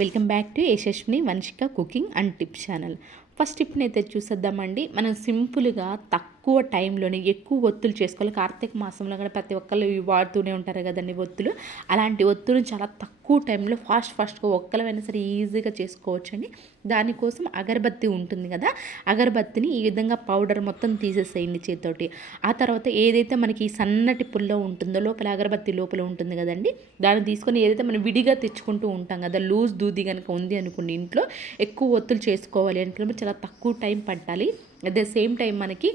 Welcome back to Yashaswini Vanshika cooking and tips channel. First టిప్ని అయితే చూసేద్దామండి. మనం సింపుల్గా తక్కువ టైంలోనే ఎక్కువ ఒత్తులు చేసుకోవాలి. కార్తీక మాసంలో కూడా ప్రతి ఒక్కళ్ళు వాడుతూనే ఉంటారు కదండి ఒత్తులు. అలాంటి ఒత్తులు చాలా తక్కువ టైంలో ఫాస్ట్గా ఒక్కలమైనా సరే ఈజీగా చేసుకోవచ్చండి. దానికోసం అగరబత్తి ఉంటుంది కదా, అగరబత్తిని ఈ విధంగా పౌడర్ మొత్తం తీసేసేయండి చేతితోటి. ఆ తర్వాత ఏదైతే మనకి సన్నటి పుల్ల ఉంటుందో లోపల అగరబత్తి లోపల ఉంటుంది కదండి, దాన్ని తీసుకొని ఏదైతే మనం విడిగా తెచ్చుకుంటూ ఉంటాం కదా, లూజ్ దూది కనుక ఉంది అనుకోండి, ఇంట్లో ఎక్కువ ఒత్తులు చేసుకోవాలి అనుకున్నప్పుడు చాలా తక్కువ టైం పట్టాలి. అట్ ద సేమ్ టైం మనకి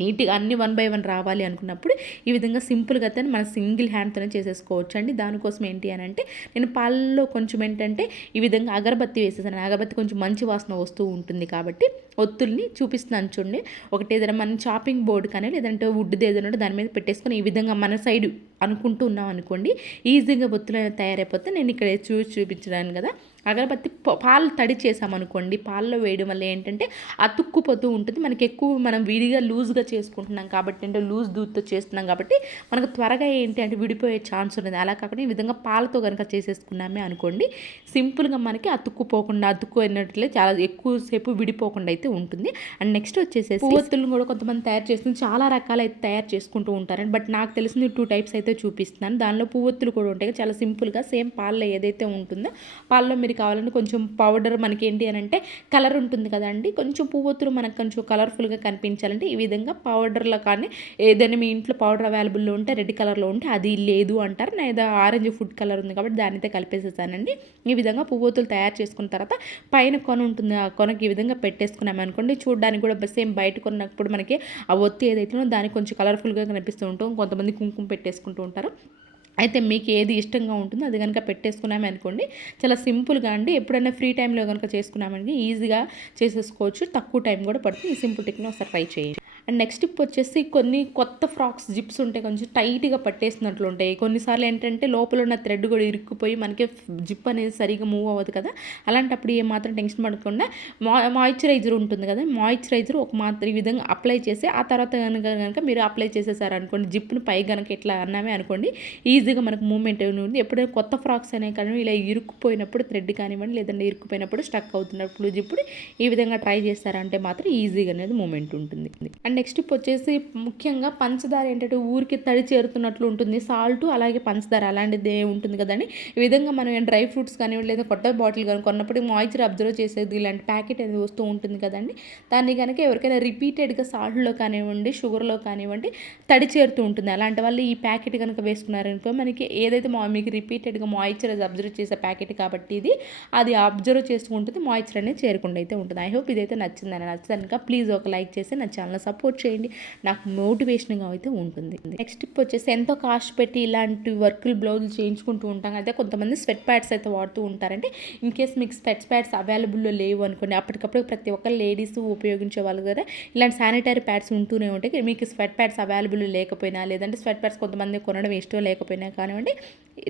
నీట్గా అన్ని 1 బై 1 రావాలి అనుకున్నప్పుడు ఈ విధంగా సింపుల్గా అయితే మనం సింగిల్ హ్యాండ్తోనే చేసేసుకోవచ్చు అండి. దానికోసం ఏంటి అని అంటే నేను పాలలో కొంచెం ఏంటంటే ఈ విధంగా అగరబత్తి వేసేసాను. అగరబత్తి కొంచెం మంచి వాసన వస్తూ ఉంటుంది కాబట్టి ఒత్తుల్ని చూపిస్తున్నాను చూడండి. ఒకటి ఏదైనా మనం చాపింగ్ బోర్డు కానీ లేదంటే వుడ్ది ఏదైనా దాని మీద పెట్టేసుకొని ఈ విధంగా మన సైడ్ అనుకుంటూ ఉన్నాం అనుకోండి, ఈజీగా ఒత్తులు తయారైపోతే నేను ఇక్కడ చూపించడానికి కదా. అగరబత్తి పాలు తడి చేసామనుకోండి, పాలలో వేయడం వల్ల ఏంటంటే అతుక్కుపోతూ ఉంటుంది. మనకి ఎక్కువ మనం విడిగా లూజ్గా చేసుకుంటున్నాం కాబట్టి, అంటే లూజ్ దూద్తో చేస్తున్నాం కాబట్టి మనకు త్వరగా ఏంటి అంటే విడిపోయే ఛాన్స్ ఉంటుంది. అలా కాకుండా ఈ విధంగా పాలతో కనుక చేసేసుకున్నామే అనుకోండి, సింపుల్గా మనకి అతుక్కుపోయినట్లే చాలా ఎక్కువసేపు విడిపోకుండా అయితే ఉంటుంది. అండ్ నెక్స్ట్ వచ్చేసేసి పువ్వొత్తులను కూడా కొంతమంది తయారు చేసుకుని చాలా రకాలు అయితే తయారు చేసుకుంటూ ఉంటారండి. బట్ నాకు తెలిసింది 2 టైప్స్ అయితే చూపిస్తున్నాను. దానిలో పువ్వొత్తులు కూడా ఉంటాయి. చాలా సింపుల్గా సేమ్ పాలలో ఏదైతే ఉంటుందో పాలలో మీరు కావాలంటే కొంచెం పౌడర్, మనకి ఏంటి అని అంటే కలర్ ఉంటుంది కదండి, కొంచెం పువ్వొత్తులు మనకు కొంచెం కలర్ఫుల్గా కనిపించాలంటే ఈ విధంగా పౌడర్లో కానీ ఏదైనా మీ ఇంట్లో పౌడర్ అవైలబుల్లో ఉంటే రెడ్ కలర్లో ఉంటే అది లేదు అంటారు. నేను ఆరెంజ్ ఫుడ్ కలర్ ఉంది కాబట్టి దానితో కలిపేసేసానండి. ఈ విధంగా పువ్వొత్తులు తయారు చేసుకున్న తర్వాత పైన కొన ఉంటుంది, ఆ కొనకి ఈ విధంగా పెట్టేసుకున్నామనుకోండి, చూడడానికి కూడా సేమ్ బయట కొన్నప్పుడు మనకి ఆ ఒత్తి ఏదైతే దానికి కొంచెం కలర్ఫుల్గా కనిపిస్తూ ఉంటాం. కొంతమంది కుంకుమ పెట్టేసుకుంటూ ఉంటారు. అయితే మీకు ఏది ఇష్టంగా ఉంటుందో అది కనుక పెట్టేసుకున్నామే అనుకోండి, చాలా సింపుల్గా అండి. ఎప్పుడైనా ఫ్రీ టైంలో కనుక చేసుకున్నామంటే ఈజీగా చేసేసుకోవచ్చు. తక్కువ టైం కూడా పడుతుంది. ఈ సింపుల్ టెక్నిక్ ఒకసారి ట్రై చేయండి. అండ్ నెక్స్ట్ టిప్ వచ్చేసి కొన్ని కొత్త ఫ్రాక్స్ జిప్స్ ఉంటాయి, కొంచెం టైట్గా పట్టేసినట్లు ఉంటాయి. కొన్నిసార్లు ఏంటంటే లోపల ఉన్న థ్రెడ్ కూడా ఇరుక్కుపోయి మనకి జిప్ అనేది సరిగా మూవ్ అవ్వదు కదా. అలాంటప్పుడు ఏమాత్రం టెన్షన్ పడకుండా మాయిశ్చరైజర్ ఉంటుంది కదా, మాయిశ్చరైజర్ ఒక మాత్రం ఈ విధంగా అప్లై చేసి ఆ తర్వాత కనుక మీరు అప్లై చేసేసారు అనుకోండి, జిప్ను పై కనుక ఇట్లా అన్నామే అనుకోండి, ఈజీగా మనకు మూమెంట్ ఉంది. ఎప్పుడైనా కొత్త ఫ్రాక్స్ అనే కానీ ఇలా ఇరుక్కుపోయినప్పుడు థ్రెడ్ కానివ్వండి, లేదంటే ఇరుక్కుపోయినప్పుడు స్టక్ అవుతున్నప్పుడు జిప్పుడు ఈ విధంగా ట్రై చేస్తారంటే మాత్రం ఈజీగా అనేది మూమెంట్ ఉంటుంది. అండ్ నెక్స్ట్ టిప్ వచ్చేసి ముఖ్యంగా పంచదార ఏంటంటే ఊరికి తడి చేరుతున్నట్లు ఉంటుంది. సాల్ట్ అలాగే పంచదార అలాంటిది ఉంటుంది కదండి. ఈ విధంగా మనం డ్రై ఫ్రూట్స్ కానివ్వండి లేదా కొత్త బాటిల్ కానీ కొన్నప్పుడు మాయిశ్చర్ అబ్జర్వ్ చేసేది ఇలాంటి ప్యాకెట్ అనేది వస్తూ ఉంటుంది కదండి. దాన్ని కనుక ఎవరికైనా రిపీటెడ్గా సాల్ట్లో కానివ్వండి షుగర్లో కానివ్వండి తడి చేరుతూ ఉంటుంది. అలాంటి వాళ్ళు ఈ ప్యాకెట్ కనుక వేసుకున్నారనుకో మనకి ఏదైతే మీకు రిపీటెడ్గా మాయిశ్చర్ అబ్జర్వ్ చేసే ప్యాకెట్ కాబట్టి అది అబ్జర్వ్ చేసుకుంటుంది, మాయిశ్చర్ అనేది చేరకుండా అయితే ఉంటుంది. ఐ హోప్ ఇదైతే నచ్చిందని. నచ్చదనుక ప్లీజ్ ఒక లైక్ చేసి నా ఛానల్ సపోర్ట్ చేయండి, నాకు మోటివేషన్గా అయితే ఉంటుంది. నెక్స్ట్ టిప్ వచ్చేసి ఎంతో కాస్ట్ పెట్టి ఇలాంటి వర్కులు బ్లౌజులు చేయించుకుంటూ ఉంటాం. అయితే కొంతమంది స్వెట్ ప్యాడ్స్ అయితే వాడుతూ ఉంటారంటే ఇన్ కేస్ మీకు స్వెట్ ప్యాడ్స్ అవైలబుల్లో లేవు అనుకోండి, అప్పటికప్పుడు ప్రతి ఒక్క లేడీస్ ఉపయోగించే వాళ్ళు కదా ఇలాంటి శానిటరీ ప్యాడ్స్ ఉంటూనే ఉంటాయి. మీకు స్వెట్ ప్యాడ్స్ అవైలబుల్ లేకపోయినా లేదంటే స్వెట్ ప్యాడ్స్ కొంతమంది కొనడం ఇష్టం లేకపోయినా కానివ్వండి,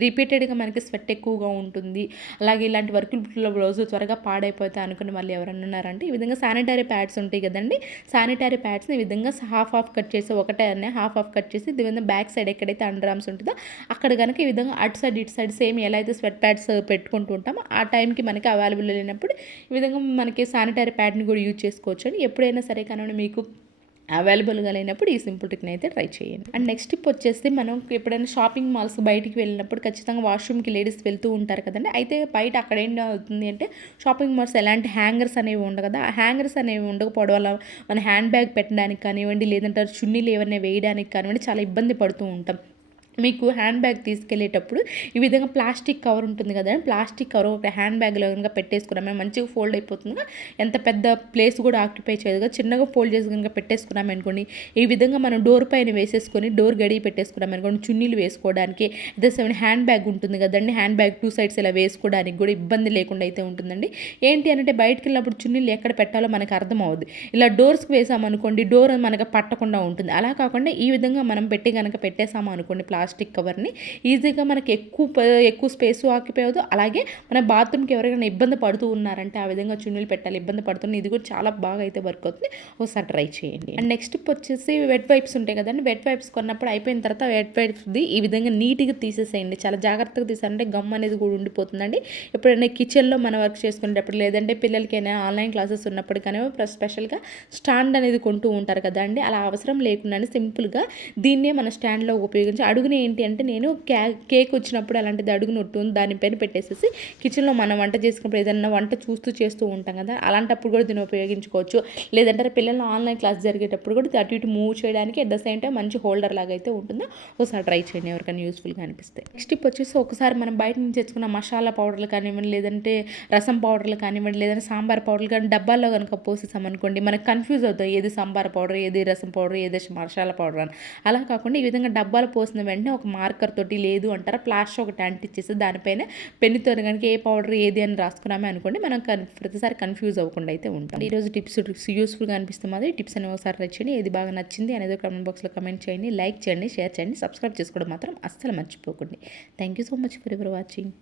రిపీటెడ్గా మనకి స్వెట్ ఎక్కువగా ఉంటుంది, అలాగే ఇలాంటి వర్కుల బ్లౌజులు త్వరగా పాడైపోతాయి అనుకుని వాళ్ళు ఎవరన్నా ఉన్నారంటే ఈ విధంగా శానిటరీ ప్యాడ్స్ ఉంటాయి కదండి, శానిటరీ ప్యాడ్స్ని ఈ విధంగా హాఫ్ కట్ చేసి ఒకటే హాఫ్ కట్ చేసి ఈ విధంగా బ్యాక్ సైడ్ ఎక్కడైతే అండర్ ఆర్మ్స్ ఉంటుందో అక్కడ కనుక ఈ విధంగా అటు సైడ్ ఇటు సైడ్ సేమ్ ఎలా అయితే స్వెట్ ప్యాడ్స్ పెట్టుకుంటూ ఉంటామో ఆ టైంకి మనకి అవైలబుల్ లేనప్పుడు ఈ విధంగా మనకి శానిటరీ ప్యాడ్ని కూడా యూజ్ చేసుకోవచ్చు అండి. ఎప్పుడైనా సరే కానీ మీకు అవైలబుల్గా లేనప్పుడు ఈ సింపుల్ టెక్నిక్ అయితే ట్రై చేయండి. అండ్ నెక్స్ట్ టిప్ వచ్చేసి మనం ఎప్పుడైనా షాపింగ్ మాల్స్ బయటికి వెళ్ళినప్పుడు ఖచ్చితంగా వాష్రూమ్కి లేడీస్ వెళ్తూ ఉంటారు కదండి. అయితే బయట అక్కడ ఏం అవుతుంది అంటే షాపింగ్ మాల్స్ ఎలాంటి హ్యాంగర్స్ అనేవి ఉండవు కదా, ఆ హ్యాంగర్స్ అనేవి ఉండకపోవడం వల్ల మన హ్యాండ్ బ్యాగ్ పెట్టడానికి కానివ్వండి లేదంటే చున్నీలు ఏమైనా వేయడానికి కానివ్వండి చాలా ఇబ్బంది పడుతూ ఉంటాం. మీకు హ్యాండ్ బ్యాగ్ తీసుకెళ్ళేటప్పుడు ఈ విధంగా ప్లాస్టిక్ కవర్ ఉంటుంది కదా, ప్లాస్టిక్ కవర్ ఒక హ్యాండ్ బ్యాగ్లో కనుక పెట్టేసుకున్నామే మంచిగా ఫోల్డ్ అయిపోతుందిగా, ఎంత పెద్ద ప్లేస్ కూడా ఆక్యుపై చేయదుగా, చిన్నగా ఫోల్డ్ చేసి కనుక పెట్టేసుకున్నాము అనుకోండి, ఈ విధంగా మనం డోర్ పైన వేసేసుకొని డోర్ గడి పెట్టేసుకున్నాం అనుకోండి, చున్నీలు వేసుకోవడానికి అదే సెవెన్ హ్యాండ్ బ్యాగ్ ఉంటుంది కదండి, హ్యాండ్ బ్యాగ్ 2 సైడ్స్ ఇలా వేసుకోవడానికి కూడా ఇబ్బంది లేకుండా అయితే ఉంటుందండి. ఏంటి అంటే బయటకు వెళ్ళినప్పుడు చున్నీలు ఎక్కడ పెట్టాలో మనకు అర్థం అవ్వదు, ఇలా డోర్స్కి వేసామనుకోండి డోర్ మనకు పట్టకుండా ఉంటుంది. అలా కాకుండా ఈ విధంగా మనం పెట్టి కనుక పెట్టేసాము అనుకోండి ప్లాస్టిక్ కవర్ని. ఈజీగా మనకి ఎక్కువ స్పేస్ ఆక్యుపై అవ్వదు. అలాగే మన బాత్రూమ్కి ఎవరైనా ఇబ్బంది పడుతూ ఉన్నారంటే ఆ విధంగా చున్నీలు పెట్టాలి, ఇబ్బంది పడుతుంది. ఇది కూడా చాలా బాగా అయితే వర్క్ అవుతుంది. ఒకసారి ట్రై చేయండి. అండ్ నెక్స్ట్ టిప్ వచ్చేసి వెట్ వైప్స్ ఉంటాయి కదండి. వెట్ వైప్స్ కొన్నప్పుడు అయిపోయిన తర్వాత వెట్ వైప్స్ది ఈ విధంగా నీట్గా తీసేసేయండి. చాలా జాగ్రత్తగా తీసారంటే గమ్ అనేది కూడా ఉండిపోతుందండి. ఎప్పుడైనా కిచెన్లో మనం వర్క్ చేసుకునేటప్పుడు, లేదంటే పిల్లలకైనా ఆన్లైన్ క్లాసెస్ ఉన్నప్పుడు కానీ స్పెషల్గా స్టాండ్ అనేది కొంటూ ఉంటారు కదా అండి. అలా అవసరం లేకుండా సింపుల్గా దీన్నే మన స్టాండ్లో ఉపయోగించి అడుగునే ఏంటి అంటే నేను కేక్ వచ్చినప్పుడు అలాంటిది అడుగున ఉంటుంది దానిపైన పెట్టేసేసి కిచెన్లో మనం వంట చేసుకున్నప్పుడు ఏదైనా వంట చేస్తూ ఉంటాం కదా, అలాంటప్పుడు కూడా దీన్ని ఉపయోగించుకోవచ్చు. లేదంటే పిల్లలు ఆన్లైన్ క్లాస్ జరిగేటప్పుడు కూడా అటు ఇటు మూవ్ చేయడానికి అట్ ద సేమ్ టైం మంచి హోల్డర్ లాగా అయితే ఉంటుందో. ఒకసారి ట్రై చేయండి ఎవరికైనా యూస్ఫుల్గా అనిపిస్తే. నెక్స్ట్ టిప్ వచ్చేసి ఒకసారి మనం బయట నుంచి తెచ్చుకున్న మసాలా పౌడర్లు కానివ్వండి, లేదంటే రసం పౌడర్లు కానివ్వండి, లేదంటే సాంబార్ పౌడర్లు కానీ డబ్బాల్లో కనుక పోసేసామనుకోండి మనకు కన్ఫ్యూజ్ అవుతాయి ఏది సాంబార్ పౌడర్, ఏది రసం పౌడర్, ఏది మసాలా పౌడర్ అని. అలా కాకుండా ఈ విధంగా డబ్బాలు పోసిన వెంటనే ఒక మార్కర్ తోటి లేదు అంటారా ప్లాస్టర్ ఒకటి అంటించేసి దానిపైన పెన్నుతో కనుక ఏ పౌడర్ ఏది అని రాసుకున్నామే అనుకోండి మనం ప్రతిసారి కన్ఫ్యూజ్ అవ్వకుండా అయితే ఉంటాం. ఈరోజు టిప్స్ యూస్ఫుల్గా అనిపిస్తుంది. మాది టిప్స్ అని ఒకసారి ట్రై చేయండి. ఏది బాగా నచ్చింది అనేది కామెంట్ బాక్స్లో కమెంట్ చేయండి, లైక్ చేయండి, షేర్ చేయండి, సబ్స్క్రైబ్ చేసుకోవడం మాత్రం అస్సలు మర్చిపోకండి. Thank you so much for ever watching.